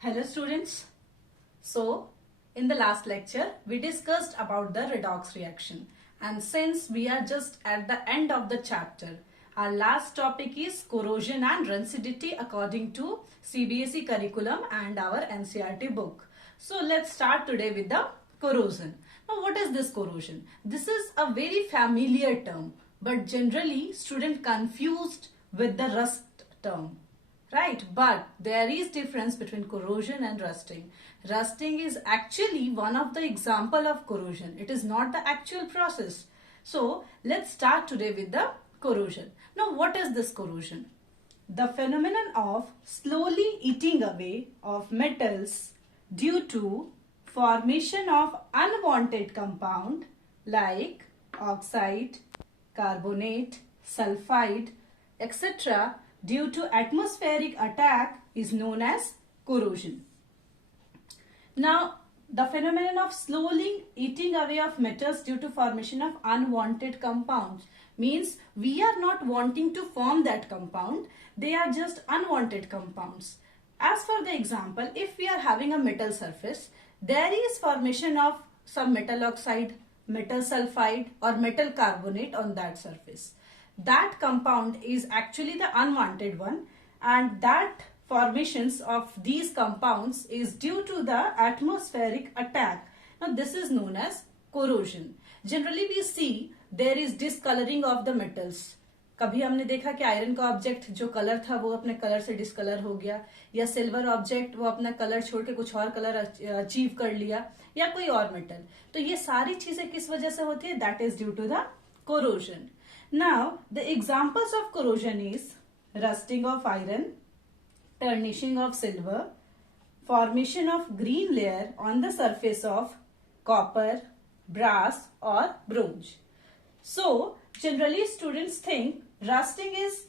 Hello students. So in the last lecture we discussed about the redox reaction, and since we are just at the end of the chapter, our last topic is corrosion and rancidity according to CBSE curriculum and our NCERT book. So let's start today with the corrosion. Now what is this corrosion? This is a very familiar term, but generally student confused with the rust term. Right, but there is difference between corrosion and rusting. Rusting is actually one of the example of corrosion. It is not the actual process. So let's start today with the corrosion. Now what is this corrosion? The phenomenon of slowly eating away of metals due to formation of unwanted compound like oxide, carbonate, sulfide, etc. due to atmospheric attack is known as corrosion. Now, the phenomenon of slowly eating away of metals due to formation of unwanted compounds means we are not wanting to form that compound, they are just unwanted compounds. As for the example, if we are having a metal surface, there is formation of some metal oxide, metal sulfide or metal carbonate on that surface. That compound is actually the unwanted one, and that formations of these compounds is due to the atmospheric attack. Now this is known as corrosion. Generally we see there is discoloring of the metals. कभी हमने देखा कि iron का object जो colour था वो अपने colour से डिस्कलर हो गया, या सिल्वर ऑब्जेक्ट वो अपना कलर छोड़ के कुछ और कलर अचीव कर लिया, या कोई और मेटल. तो ये सारी चीजें किस वजह से होती है? That is due to the corrosion. Now, the examples of corrosion is rusting of iron, tarnishing of silver, formation of green layer on the surface of copper, brass or bronze. So, generally students think rusting is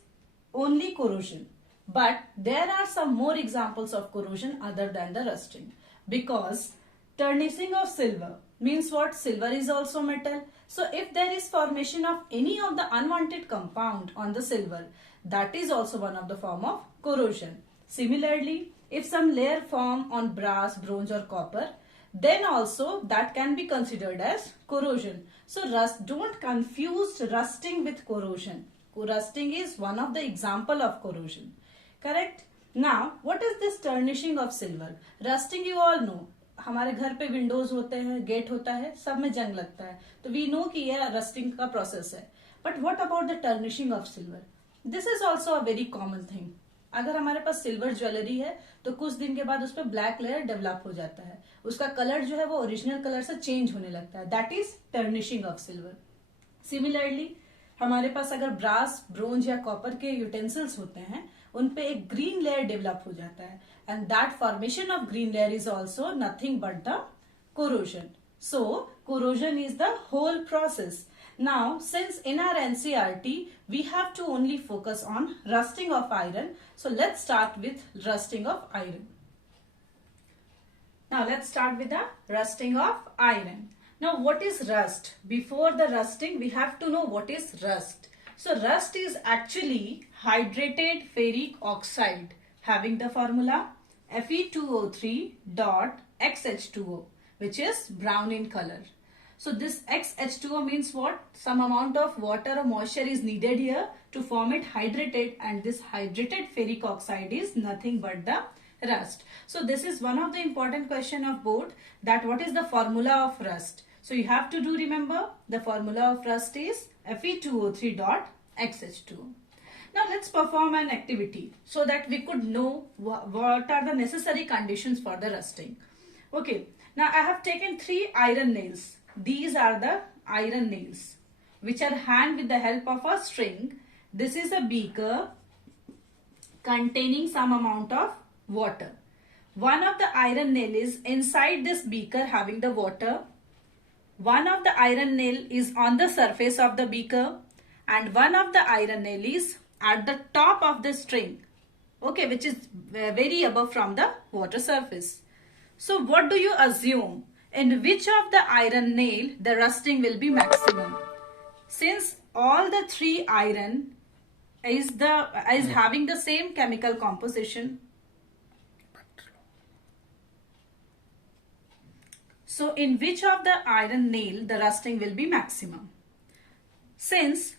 only corrosion, but there are some more examples of corrosion other than the rusting, because tarnishing of silver means what? Silver is also metal. So if there is formation of any of the unwanted compound on the silver, that is also one of the form of corrosion. Similarly, if some layer form on brass, bronze or copper, then also that can be considered as corrosion. So don't confuse rusting with corrosion. Rusting is one of the example of corrosion. Correct? Now, what is this tarnishing of silver? Rusting you all know. हमारे घर पे Windows होते हैं, gate होता है, सब में जंग लगता है, तो वी नो कि यह रस्टिंग का प्रोसेस है. But what about the tarnishing of silver? This is also a very common thing. अगर हमारे पास सिल्वर ज्वेलरी है तो कुछ दिन के बाद उस पर ब्लैक लेयर डेवलप हो जाता है, उसका कलर जो है वो ओरिजिनल कलर से चेंज होने लगता है. That is tarnishing of silver. Similarly हमारे पास अगर ब्रास, ब्रोंज या कॉपर के यूटेंसिल्स होते हैं, उन पे एक ग्रीन लेयर डेवलप हो जाता है, and that formation of green layer is also nothing but the corrosion. So corrosion is the whole process. Now since in our NCERT we have to only focus on rusting of iron, so let's start with rusting of iron. Now let's start with the rusting of iron. Now what is rust? Before the rusting we have to know what is rust. So rust is actually hydrated ferric oxide having the formula Fe2O3.XH2O, which is brown in color. So this XH2O means what? Some amount of water or moisture is needed here to form it hydrated, and this hydrated ferric oxide is nothing but the rust. So this is one of the important question of board, that what is the formula of rust? So you have to do remember the formula of rust is Fe2O3.XH2O. Now let's perform an activity so that we could know what are the necessary conditions for the rusting. Okay, now I have taken 3 iron nails. These are the iron nails which are hanged with the help of a string. This is a beaker containing some amount of water. One of the iron nail is inside this beaker having the water. One of the iron nail is on the surface of the beaker, and one of the iron nail is at the top of the string, okay, which is very above from the water surface. So what do you assume? In which of the iron nail the rusting will be maximum? Since all the 3 iron is having the same chemical composition, So in which of the iron nail the rusting will be maximum? Since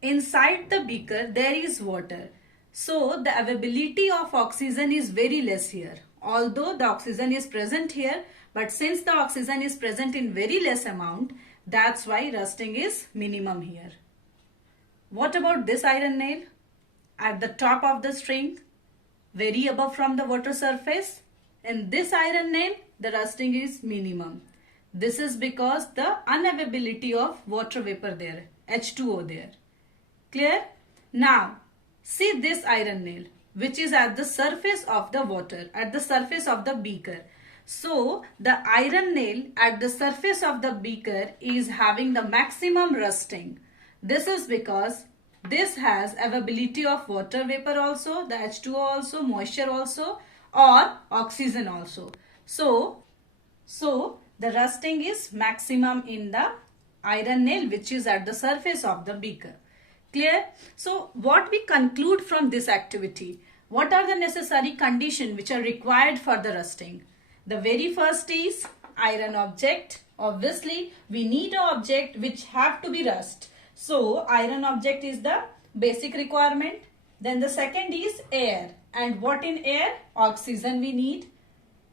inside the beaker there is water, so the availability of oxygen is very less here. Although the oxygen is present here, but since the oxygen is present in very less amount, that's why rusting is minimum here. What about this iron nail? At the top of the string, very above from the water surface. In this iron nail, the rusting is minimum. This is because the unavailability of water vapor there, H2O there. Clear? Now, see this iron nail, which is at the surface of the water, at the surface of the beaker. So, the iron nail at the surface of the beaker is having the maximum rusting. This is because this has availability of water vapor also, the H2O also, moisture also, or oxygen also. So the rusting is maximum in the iron nail which is at the surface of the beaker. Clear? So what we conclude from this activity? What are the necessary conditions which are required for the rusting? The very first is iron object. Obviously, we need an object which have to be rust. So iron object is the basic requirement. Then the second is air. And what in air? Oxygen we need.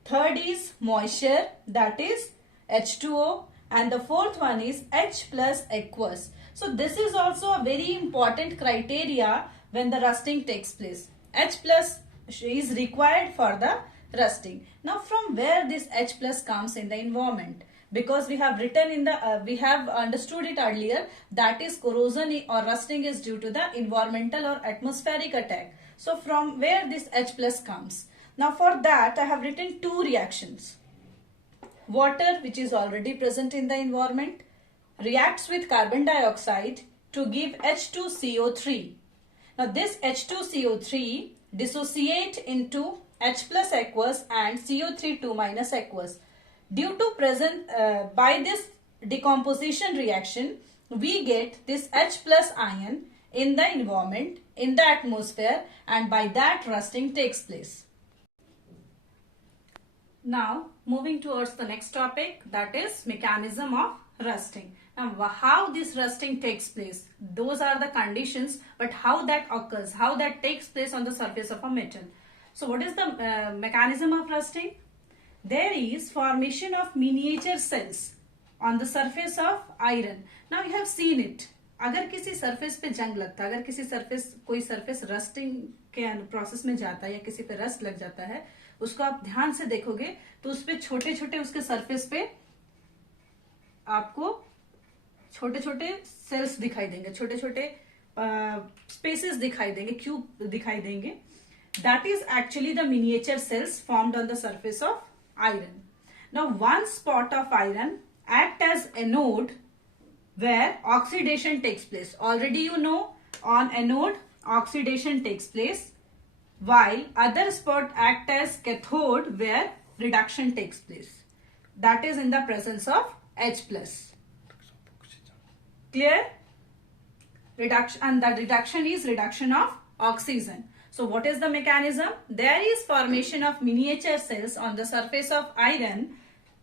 Third is moisture, that is H2O. And the fourth one is H plus aqueous. So this is also a very important criteria when the rusting takes place. H plus is required for the rusting. Now from where this H plus comes in the environment? Because we have written in the, we have understood it earlier, that is corrosion or rusting is due to the environmental or atmospheric attack. So from where this H plus comes? Now for that I have written two reactions. Water, which is already present in the environment, reacts with carbon dioxide to give H2CO3. Now this H2CO3 dissociate into H plus aqueous and CO3 2 minus aqueous. Due to present by this decomposition reaction, we get this H plus ion in the environment, in the atmosphere, and by that rusting takes place. Now moving towards the next topic, that is mechanism of rusting. Now how this rusting takes place, those are the conditions, but how that occurs, how that takes place on the surface of a metal. So what is the mechanism of rusting? There is formation of miniature cells on the surface of iron. Now you have seen it. अगर किसी surface पे जंग लगता है, अगर किसी surface कोई surface rusting के प्रोसेस में जाता है या किसी पे रस्ट लग जाता है, उसको आप ध्यान से देखोगे तो उस पे छोटे छोटे उसके सरफेस पे आपको छोटे छोटे सेल्स दिखाई देंगे, छोटे छोटे स्पेसेस दिखाई देंगे, क्यूब दिखाई देंगे. That is actually the miniature cells formed on the surface of iron. Now one spot of iron act as anode where oxidation takes place. Already you know, on anode oxidation takes place, while other spot act as cathode where reduction takes place. That is in the presence of H plus. Clear? Reduction, and the reduction is reduction of oxygen. So what is the mechanism? There is formation of miniature cells on the surface of iron.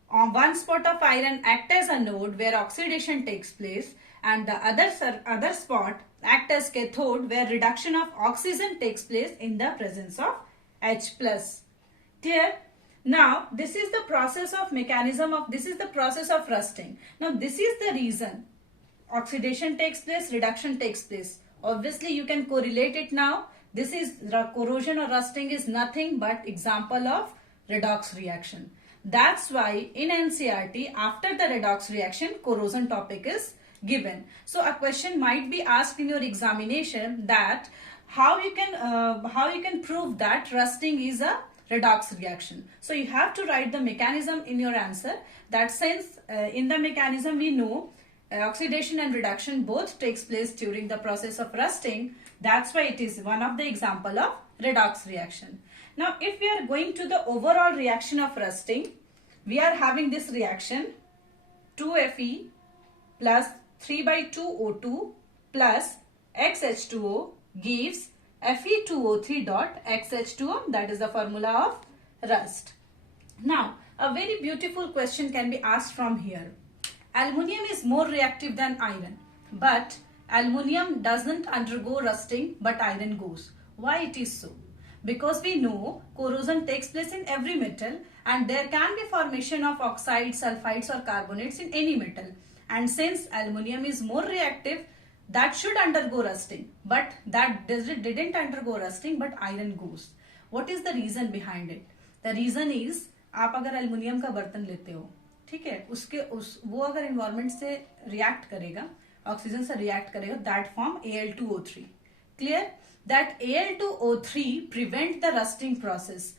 On one spot of iron act as a node where oxidation takes place, and the other spot act as cathode where reduction of oxygen takes place in the presence of H plus. Clear? Now this is the process of mechanism of, this is the process of rusting. Now this is the reason oxidation takes place, reduction takes place. Obviously you can correlate it now. This is corrosion or rusting is nothing but example of redox reaction. That's why in NCERT after the redox reaction corrosion topic is given. So a question might be asked in your examination that how you can prove that rusting is a redox reaction. So you have to write the mechanism in your answer, that since in the mechanism we know oxidation and reduction both takes place during the process of rusting. That's why it is one of the example of redox reaction. Now if we are going to the overall reaction of rusting, we are having this reaction 2Fe plus 3/2O2 plus XH2O gives Fe2O3 dot XH2O, that is the formula of rust. Now A very beautiful question can be asked from here. Aluminium is more reactive than iron, but aluminium doesn't undergo rusting, but iron goes. Why it is so? Because we know corrosion takes place in every metal and there can be formation of oxides, sulfides or carbonates in any metal. And since aluminium is more reactive, that should undergo rusting, but that didn't undergo rusting, but iron goes. What is the reason behind it? The reason is, आप अगर aluminium का बर्तन लेते हो, ठीक है, वो अगर एनवायरमेंट से रिएक्ट करेगा, ऑक्सीजन से रिएक्ट करेगा, that form Al2O3. Clear? That Al2O3 prevent the rusting process,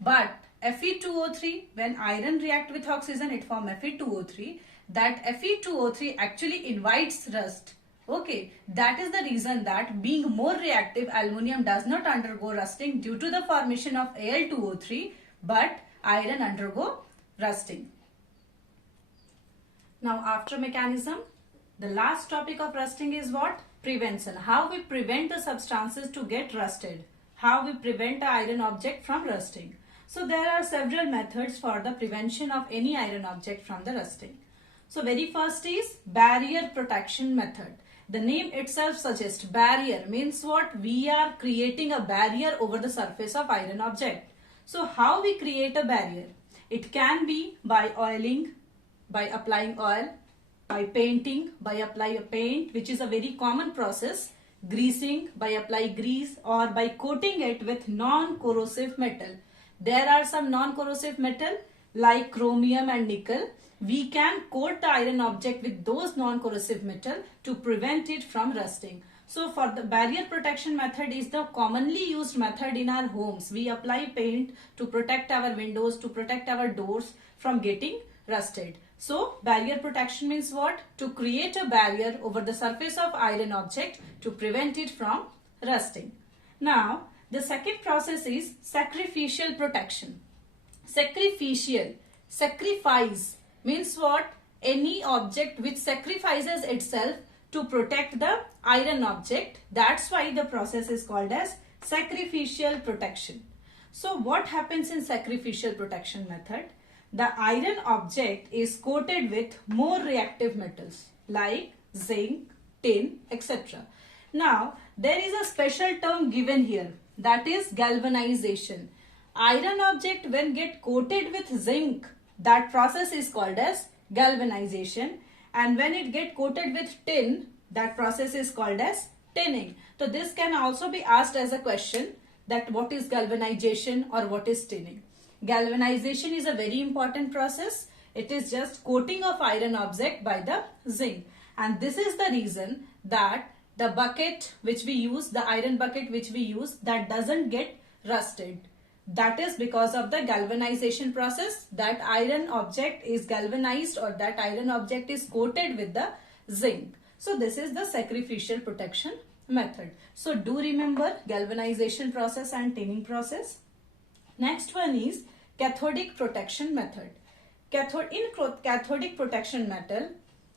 but Fe2O3, when iron react with oxygen, it form Fe2O3. That Fe2O3 actually invites rust. Okay, that is the reason that being more reactive, aluminium does not undergo rusting due to the formation of Al2O3, but iron undergo rusting. Now after mechanism, the last topic of rusting is what? Prevention. How we prevent the substances to get rusted. How we prevent an iron object from rusting. So there are several methods for the prevention of any iron object from the rusting. So very first is barrier protection method. The name itself suggests barrier means what? We are creating a barrier over the surface of iron object. So how we create a barrier? It can be by oiling, by applying oil, by painting, by apply a paint, which is a very common process, greasing, by apply grease, or by coating it with non-corrosive metal. There are some non-corrosive metal like chromium and nickel. We can coat the iron object with those non-corrosive metal to prevent it from rusting. So for the barrier protection method is the commonly used method in our homes. We apply paint to protect our windows, to protect our doors from getting rusted. So barrier protection means what? To create a barrier over the surface of iron object to prevent it from rusting. Now the second process is sacrificial protection. Sacrificial, sacrifice means what? Any object which sacrifices itself to protect the iron object. That's why the process is called as sacrificial protection. So what happens in sacrificial protection method? The iron object is coated with more reactive metals like zinc, tin, etc. Now there is a special term given here, that is galvanization. Iron object when get coated with zinc, that process is called as galvanization, and when it get coated with tin, that process is called as tinning. So this can also be asked as a question, that what is galvanization or what is tinning. Galvanization is a very important process. It is just coating of iron object by the zinc, and this is the reason that the bucket which we use, the iron bucket which we use, that doesn't get rusted. That is because of the galvanization process. That iron object is galvanized, or that iron object is coated with the zinc. So this is the sacrificial protection method. So do remember galvanization process and tinning process. Next one is cathodic protection method. In cathodic protection method,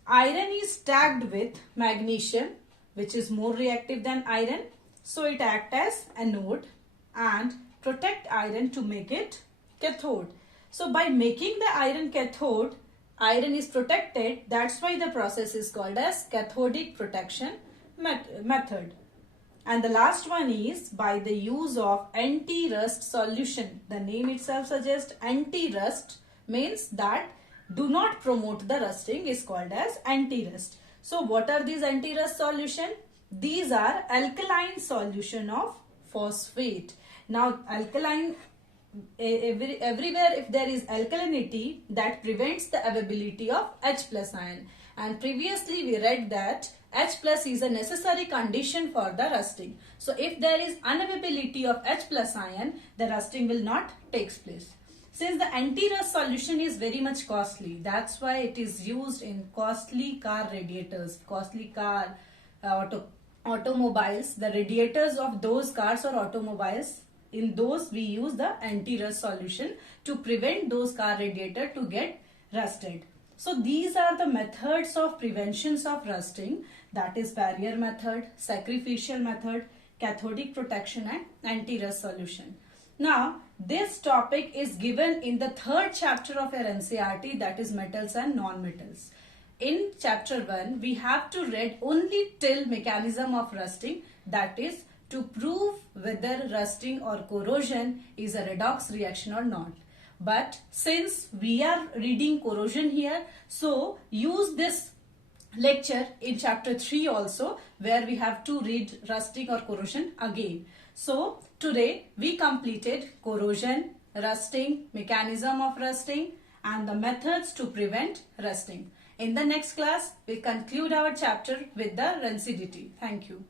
iron is stacked with magnesium, which is more reactive than iron. So it acts as anode and protect iron to make it cathode. So by making the iron cathode, iron is protected. That's why the process is called as cathodic protection method. And the last one is by the use of anti-rust solution. The name itself suggests anti-rust means that do not promote the rusting is called as anti-rust. So what are these anti-rust solution? These are alkaline solution of phosphate. Now alkaline, everywhere if there is alkalinity, that prevents the availability of H plus ion. And previously we read that H plus is a necessary condition for the rusting. So if there is unavailability of H plus ion, the rusting will not take place. Since the anti-rust solution is very much costly, that's why it is used in costly car radiators, costly car automobiles, the radiators of those cars or automobiles. In those we use the anti-rust solution to prevent those car radiator to get rusted. So these are the methods of preventions of rusting, that is barrier method, sacrificial method, cathodic protection and anti-rust solution. Now This topic is given in the third chapter of your NCERT, that is metals and non-metals. In chapter 1, we have to read only till mechanism of rusting, that is to prove whether rusting or corrosion is a redox reaction or not. But since we are reading corrosion here, so use this lecture in chapter 3 also, where we have to read rusting or corrosion again. So today we completed corrosion, rusting, mechanism of rusting and the methods to prevent rusting. In the next class, we conclude our chapter with the rancidity. Thank you.